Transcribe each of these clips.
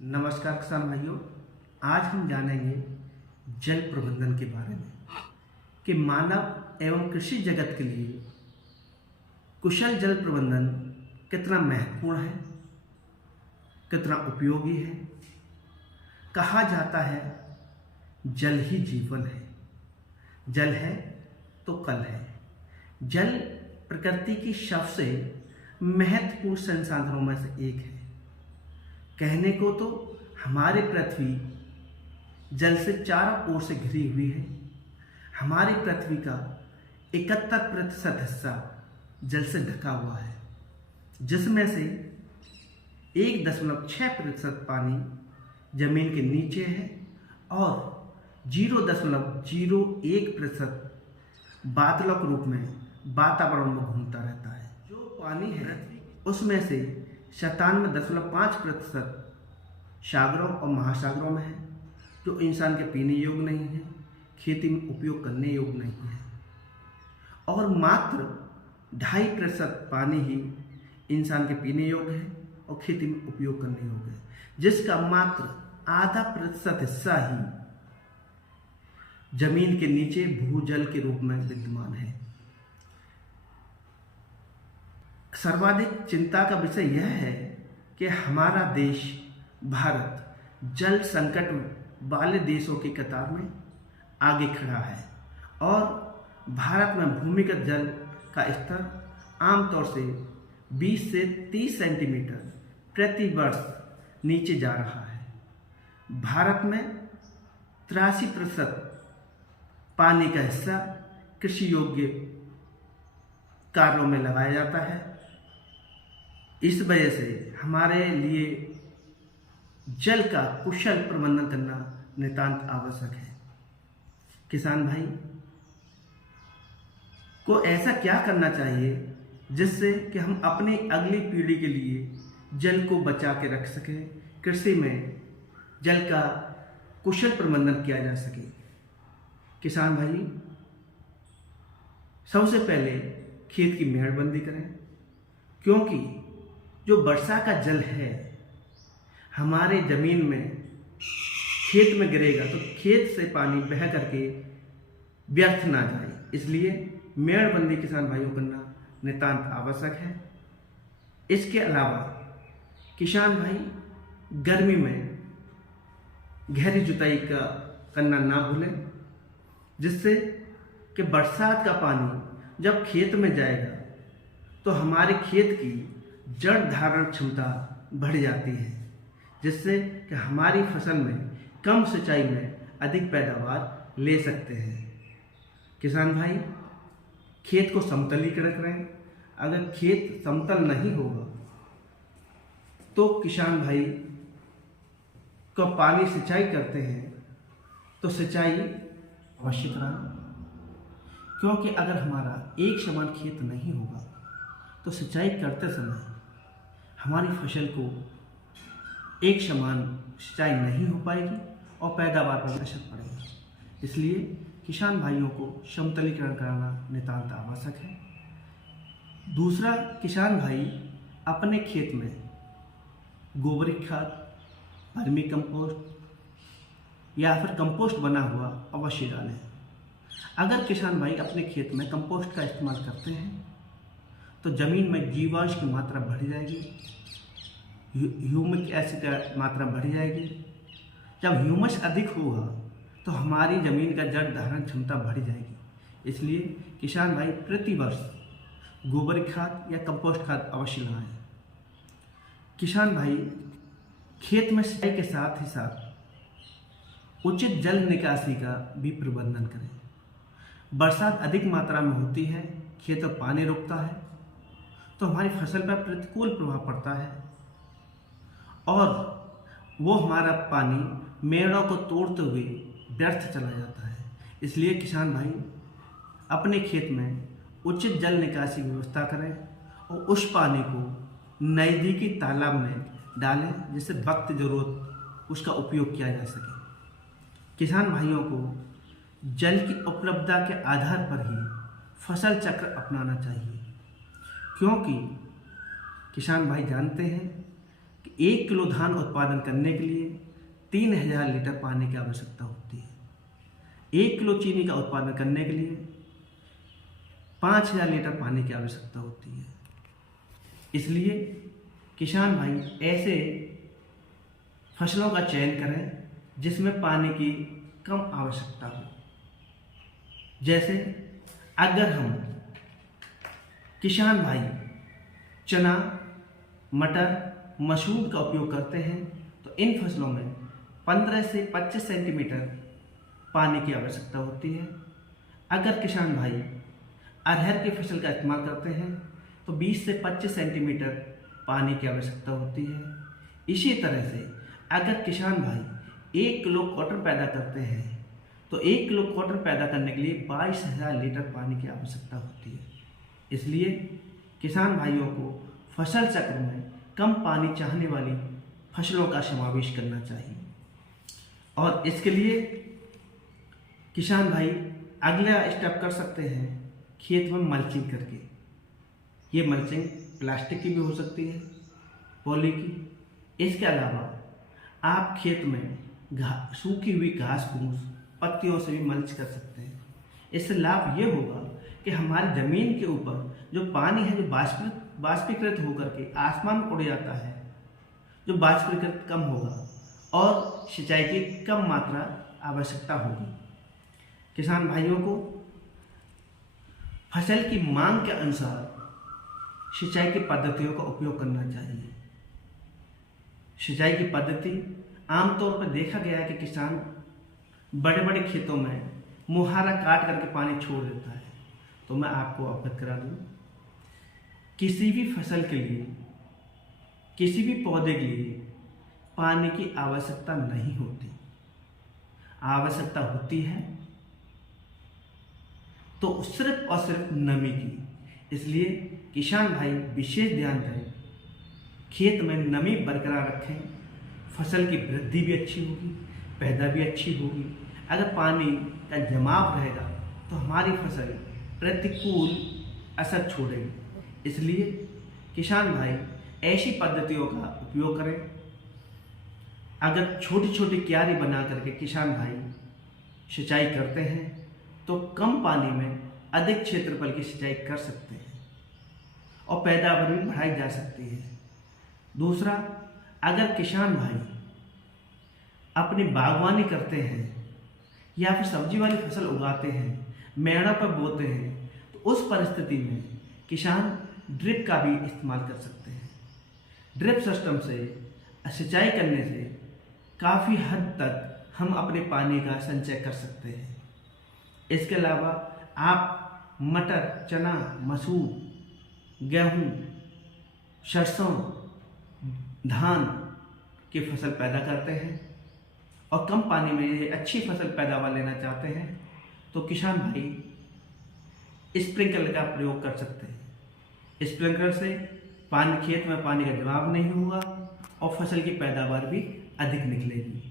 नमस्कार किसान भाइयों। आज हम जानेंगे जल प्रबंधन के बारे में कि मानव एवं कृषि जगत के लिए कुशल जल प्रबंधन कितना महत्वपूर्ण है, कितना उपयोगी है। कहा जाता है जल ही जीवन है, जल है तो कल है। जल प्रकृति की सबसे महत्वपूर्ण संसाधनों में से एक है। कहने को तो हमारी पृथ्वी जल से चारों ओर से घिरी हुई है। हमारी पृथ्वी का 71% हिस्सा जल से ढका हुआ है, जिसमें से 1.6% पानी जमीन के नीचे है और 0.01% बादलों के रूप में वातावरण में घूमता रहता है। जो पानी है उसमें से 97.5% सागरों और महासागरों में है, जो इंसान के पीने योग्य नहीं है, खेती में उपयोग करने योग्य नहीं है। और मात्र 2.5% पानी ही इंसान के पीने योग्य है और खेती में उपयोग करने योग्य है, जिसका मात्र 0.5% हिस्सा ही जमीन के नीचे भूजल के रूप में विद्यमान है। सर्वाधिक चिंता का विषय यह है कि हमारा देश भारत जल संकट वाले देशों की कतार में आगे खड़ा है और भारत में भूमिगत जल का स्तर आमतौर से 20 से 30 सेंटीमीटर प्रति वर्ष नीचे जा रहा है। भारत में 83% पानी का हिस्सा कृषि योग्य कार्यों में लगाया जाता है। इस वजह से हमारे लिए जल का कुशल प्रबंधन करना नितांत आवश्यक है। किसान भाई को ऐसा क्या करना चाहिए जिससे कि हम अपनी अगली पीढ़ी के लिए जल को बचा के रख सकें, कृषि में जल का कुशल प्रबंधन किया जा सके। किसान भाई सबसे पहले खेत की मेड़बंदी करें, क्योंकि जो वर्षा का जल है हमारे ज़मीन में खेत में गिरेगा तो खेत से पानी बह करके व्यर्थ ना जाए, इसलिए मेड़बंदी किसान भाइयों करना नितांत आवश्यक है। इसके अलावा किसान भाई गर्मी में गहरी जुताई करना ना भूलें, जिससे कि बरसात का पानी जब खेत में जाएगा तो हमारे खेत की जड़ धारण क्षमता बढ़ जाती है, जिससे कि हमारी फसल में कम सिंचाई में अधिक पैदावार ले सकते हैं। किसान भाई खेत को समतलीकरण करें। अगर खेत समतल नहीं होगा तो किसान भाई को पानी सिंचाई करते हैं तो सिंचाई अवश्य कराएं, क्योंकि अगर हमारा एक समान खेत नहीं होगा तो सिंचाई करते समय हमारी फसल को एक समान सिंचाई नहीं हो पाएगी और पैदावार पर असर पड़ेगा। इसलिए किसान भाइयों को समतलीकरण कराना नितांत आवश्यक है। दूसरा, किसान भाई अपने खेत में गोबरी खाद, वर्मी कंपोस्ट या फिर कंपोस्ट बना हुआ अवश्य डालें। अगर किसान भाई अपने खेत में कंपोस्ट का इस्तेमाल करते हैं तो ज़मीन में जीवांश की मात्रा बढ़ जाएगी, ह्यूमिक एसिड की मात्रा बढ़ जाएगी। जब ह्यूमस अधिक होगा तो हमारी ज़मीन का जड़ धारण क्षमता बढ़ जाएगी। इसलिए किसान भाई प्रति वर्ष गोबर खाद या कंपोस्ट खाद अवश्य लगाएं। किसान भाई खेत में सिंचाई के साथ ही साथ उचित जल निकासी का भी प्रबंधन करें। बरसात अधिक मात्रा में होती है, खेत में पानी रुकता है तो हमारी फसल पर प्रतिकूल प्रभाव पड़ता है और वो हमारा पानी मेड़ों को तोड़ते हुए व्यर्थ चला जाता है। इसलिए किसान भाई अपने खेत में उचित जल निकासी की व्यवस्था करें और उस पानी को नज़दीकी तालाब में डालें, जिससे वक्त ज़रूरत उसका उपयोग किया जा सके। किसान भाइयों को जल की उपलब्धता के आधार पर ही फसल चक्र अपनाना चाहिए, क्योंकि किसान भाई जानते हैं कि 1 किलो धान उत्पादन करने के लिए 3000 लीटर पानी की आवश्यकता होती है। 1 किलो चीनी का उत्पादन करने के लिए 5000 लीटर पानी की आवश्यकता होती है। इसलिए किसान भाई ऐसे फसलों का चयन करें जिसमें पानी की कम आवश्यकता हो। जैसे अगर हम किसान भाई चना, मटर, मसूर का उपयोग करते हैं तो इन फसलों में 15 से 25 सेंटीमीटर पानी की आवश्यकता होती है। अगर किसान भाई अरहर की फसल का इस्तेमाल करते हैं तो 20 से 25 सेंटीमीटर पानी की आवश्यकता होती है। इसी तरह से अगर किसान भाई 1 किलो कॉटन पैदा करते हैं तो 1 किलो कॉटन पैदा करने के लिए 22,000 लीटर पानी की आवश्यकता होती है। इसलिए किसान भाइयों को फसल चक्र में कम पानी चाहने वाली फसलों का समावेश करना चाहिए। और इसके लिए किसान भाई अगला स्टेप कर सकते हैं खेत में मल्चिंग करके। ये मल्चिंग प्लास्टिक की भी हो सकती है, पॉली की। इसके अलावा आप खेत में सूखी हुई घास फूस पत्तियों से भी मल्च कर सकते हैं। इससे लाभ ये होगा कि हमारी ज़मीन के ऊपर जो पानी है जो बाष्पीकृत होकर के आसमान में उड़ जाता है, जो बाष्पीकृत कम होगा और सिंचाई की कम मात्रा आवश्यकता होगी। किसान भाइयों को फसल की मांग के अनुसार सिंचाई की पद्धतियों का उपयोग करना चाहिए। सिंचाई की पद्धति आमतौर पर देखा गया है कि किसान बड़े बड़े खेतों में मुहारा काट करके पानी छोड़ देता है। तो मैं आपको अवगत करा दूं, किसी भी फसल के लिए, किसी भी पौधे के लिए पानी की आवश्यकता नहीं होती। आवश्यकता होती है तो सिर्फ और सिर्फ नमी की। इसलिए किसान भाई विशेष ध्यान दें, खेत में नमी बरकरार रखें, फसल की वृद्धि भी अच्छी होगी, पैदा भी अच्छी होगी। अगर पानी का जमाव रहेगा तो हमारी फसल प्रतिकूल असर छोड़ेगी। इसलिए किसान भाई ऐसी पद्धतियों का उपयोग करें। अगर छोटी छोटी क्यारी बना करके किसान भाई सिंचाई करते हैं तो कम पानी में अधिक क्षेत्रफल की सिंचाई कर सकते हैं और पैदावार भी बढ़ाई जा सकती है। दूसरा, अगर किसान भाई अपनी बागवानी करते हैं या फिर सब्जी वाली फसल उगाते हैं, मेड़ा पर बोते हैं, तो उस परिस्थिति में किसान ड्रिप का भी इस्तेमाल कर सकते हैं। ड्रिप सिस्टम से सिंचाई करने से काफ़ी हद तक हम अपने पानी का संचय कर सकते हैं। इसके अलावा आप मटर, चना, मसूर, गेहूँ, सरसों, धान की फसल पैदा करते हैं और कम पानी में ये अच्छी फसल पैदावार लेना चाहते हैं तो किसान भाई स्प्रिंकलर का प्रयोग कर सकते हैं। स्प्रिंकलर से पानी, खेत में पानी का जमाव नहीं होगा और फसल की पैदावार भी अधिक निकलेगी।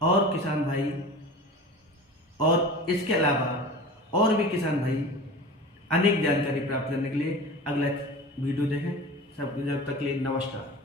और किसान भाई, और इसके अलावा और भी किसान भाई अनेक जानकारी प्राप्त करने के लिए अगला वीडियो देखें। सब जब तक के लिए नमस्कार।